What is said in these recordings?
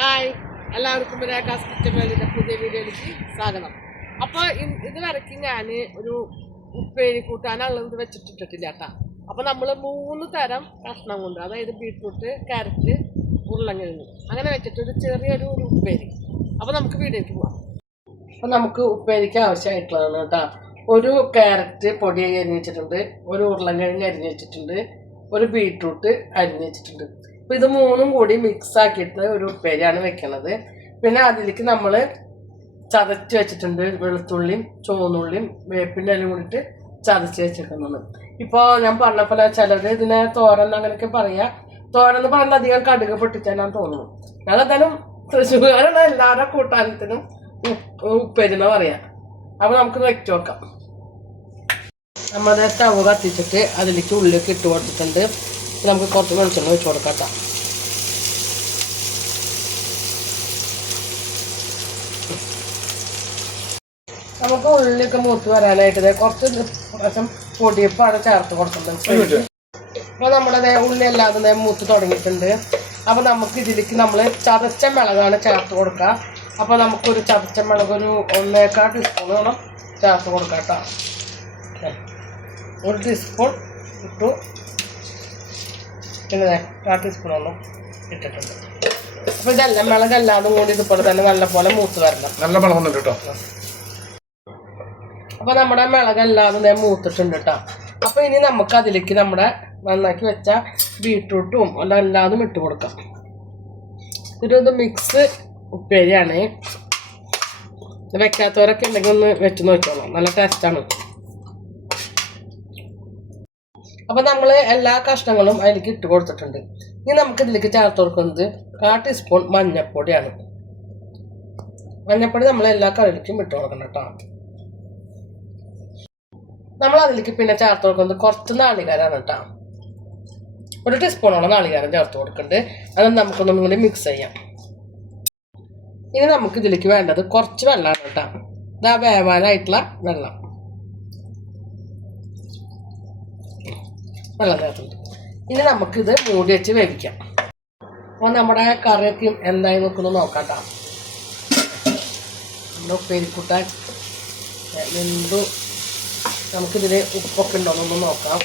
Hi. എല്ലാവർക്കും kitchen വേദിയുടെ പുതിയ വീഡിയോയിലേക്ക് സ്വാഗതം. അപ്പോൾ ഇത് വരയ്ക്ക് ഞാൻ ഒരു ഉപ്പേരി കൂട്ടാനുള്ളത് വെച്ചിട്ടിട്ടില്ല കേട്ടോ. അപ്പോൾ നമ്മൾ മൂന്ന് തരം കഷ്ണം കൊണ്ട് അതായത് ബീട്രൂട്ട് ക്യാരറ്റ് ഉരുളങ്കിഴങ്ങ് അങ്ങനെ വെച്ചിട്ട് ഒരു ചെറിയൊരു ഒരു ഉപ്പേരി. അപ്പോൾ നമുക്ക് വീഡിയോയ്ക്ക് പോവാം. അപ്പോൾ നമുക്ക് ഉപ്പേരിക്ക് ആവശ്യമായിട്ടുള്ളതാണ് കേട്ടോ. ഒരു ക്യാരറ്റ് പൊടി അരിഞ്ഞ് വെച്ചിട്ടുണ്ട് ഒരു ഉരുളൻകിഴങ്ങ് അരിഞ്ഞ് വെച്ചിട്ടുണ്ട് ഒരു ബീട്രൂട്ട് അരിഞ്ഞ് വെച്ചിട്ടുണ്ട്. അപ്പോൾ ഇത് മൂന്നും കൂടി മിക്സ് ആക്കിയിട്ട് ഒരു ഉപ്പേരിയാണ് വെക്കണത്. പിന്നെ അതിലേക്ക് നമ്മൾ ചതച്ച് വെച്ചിട്ടുണ്ട് വെളുത്തുള്ളിയും ചുവന്നുള്ളിയും വേപ്പിന്റെ എല്ലാം കൂടിയിട്ട് ചതച്ച് വെച്ചിരിക്കുന്നത് ഇപ്പോൾ ഞാൻ പറഞ്ഞ പോലെ ചിലർ ഇതിനെ തോരൻ അങ്ങനെയൊക്കെ പറയാം. തോരൻ എന്ന് പറയുന്നത് അധികം കടുക് പൊട്ടിച്ചാൽ തോന്നുന്നു. ഞാൻ എന്തായാലും എല്ലാവരുടെ കൂട്ടാനത്തിനും ഉപ്പേരിന്ന് പറയാം. അപ്പോൾ നമുക്ക് വെച്ച് നോക്കാം. നമ്മുടെ സ്റ്റവ് കത്തിച്ചിട്ട് അതിലേക്ക് ഉള്ളിലേക്ക് ഇട്ട് കൊടുത്തിട്ടുണ്ട്. നമുക്ക് കുറച്ച് വെളിച്ചെണ്ണ ഒഴിച്ച് കൊടുക്കാം. നമുക്ക് ഉള്ളിലേക്ക് മൂത്ത് വരാനായിട്ട് കുറച്ച് പ്രാവശ്യം പൊടിയപ്പാണ് ചേർത്ത് കൊടുക്കുന്നത് അപ്പോൾ നമ്മുടെ ദേ ഉള്ളി അല്ലാതെ മൂത്ത് തുടങ്ങിയിട്ടുണ്ട്. അപ്പോൾ നമുക്ക് ഇതിലേക്ക് നമ്മൾ ചതച്ച മിളകാണ് ചേർത്ത് കൊടുക്കുക. അപ്പോൾ നമുക്കൊരു ചതച്ച മിളക് ഒരു ഒന്നേക്കാൾ ടീസ്പൂൺ വേണം ചേർത്ത് കൊടുക്കാം കേട്ടോ. ഒരു ടീസ്പൂൺ ഇട്ടു. പിന്നെ കാ കാൽ ടീസ്പൂൺ ഒന്നും ഇട്ടിട്ടുണ്ട്. അപ്പോൾ ഇതെല്ലാം മുളകല്ലാതും കൂടി ഇതുപോലെ തന്നെ നല്ലപോലെ മൂത്ത് വരണം. നല്ല മണം വന്നിട്ട് കേട്ടോ. അപ്പൊ നമ്മുടെ മുളകല്ലാതെ ഞാൻ മൂത്തിട്ടുണ്ട് കേട്ടോ. അപ്പൊ ഇനി നമുക്ക് അതിലേക്ക് നമ്മുടെ നന്നാക്കി വെച്ച ബീട്രൂട്ടും അല്ലാതും ഇട്ട് കൊടുക്കാം. ഇതൊരു മിക്സ് ഉപ്പേരിയാണ്. വെക്കാത്തവരൊക്കെ ഉണ്ടെങ്കിൽ ഒന്ന് വെച്ച് നോക്കിക്കോളാം. നല്ല ടേസ്റ്റാണ് അപ്പൊ നമ്മൾ എല്ലാ കഷ്ണങ്ങളും അതിലേക്ക് ഇട്ട് കൊടുത്തിട്ടുണ്ട്. ഇനി നമുക്ക് ഇതിലേക്ക് ചേർത്ത് കൊടുക്കുന്നത് കാ ടീസ്പൂൺ മഞ്ഞപ്പൊടിയാണ്. മഞ്ഞപ്പൊടി നമ്മൾ എല്ലാ കറിയിലേക്കും ഇട്ട് കൊടുക്കണം കേട്ടോ. നമ്മൾ അതിലേക്ക് പിന്നെ ചേർത്ത് കൊടുക്കുന്നത് കുറച്ച് നാളികേരാണ് കേട്ടോ. ഒരു ടീസ്പൂണോളം നാളികേരം ചേർത്ത് കൊടുക്കുന്നുണ്ട് അത് നമുക്കൊന്നും കൂടി മിക്സ് ചെയ്യാം. ഇനി നമുക്ക് ഇതിലേക്ക് വേണ്ടത് കുറച്ച് വെള്ളമാണ് കേട്ടോ. ഇതാ വേവാനായിട്ടുള്ള വെള്ളം. വെള്ളം ചേർത്തിട്ടുണ്ട് ഇനി നമുക്കിത് മൂടി വെച്ച് വേവിക്കാം. അപ്പോൾ നമ്മുടെ കറിയൊക്കെ എന്തായി നോക്കുന്നു നോക്കാം കേട്ടോ നമ്മുടെ ഉപ്പേരിക്കൂട്ടാൻ എന്തു നമുക്കിതിൽ ഉപ്പൊക്കെ ഉണ്ടോന്നൊന്ന് നോക്കാം.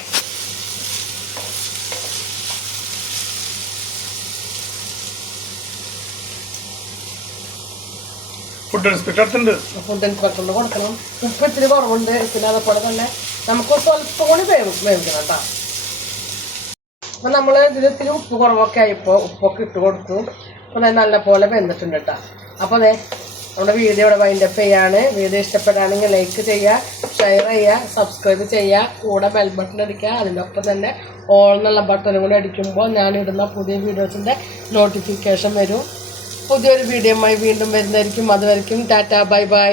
ഫുഡ് ഇൻസ്പെക്ടറിന് കൊടുക്കണം. ഉപ്പ് ഇത്തിരി കുറവുണ്ട്. പിന്നെ അതുപോലെ തന്നെ നമുക്ക് സ്വല്പം കൂടി വേവും വേവിക്കണം കേട്ടോ. അപ്പം നമ്മൾ ഇതിൽ ഇത്തിരി ഉപ്പ് കുറവൊക്കെ ആയിപ്പോൾ ഉപ്പൊക്കെ ഇട്ട് കൊടുത്തു. അപ്പോൾ നല്ല പോലെ വെന്തിട്ടുണ്ട് കേട്ടോ അപ്പോൾ അതെ നമ്മുടെ വീഡിയോ ഇവിടെ വൈൻഡപ്പ് ചെയ്യാണ്. വീഡിയോ ഇഷ്ടപ്പെടുകയാണെങ്കിൽ ലൈക്ക് ചെയ്യുക ഷെയർ ചെയ്യുക സബ്സ്ക്രൈബ് ചെയ്യുക കൂടെ ബെൽ ബട്ടൺ അടിക്കുക. അതിനൊപ്പം തന്നെ ഓൾ എന്നുള്ള ബട്ടണും കൂടെ അടിക്കുമ്പോൾ ഞാൻ ഇടുന്ന പുതിയ വീഡിയോസിന്റെ നോട്ടിഫിക്കേഷൻ വരും. പുതിയൊരു വീഡിയോയുമായി വീണ്ടും വരുന്നതായിരിക്കും. അതുവരെയും ടാറ്റ ബൈ ബൈ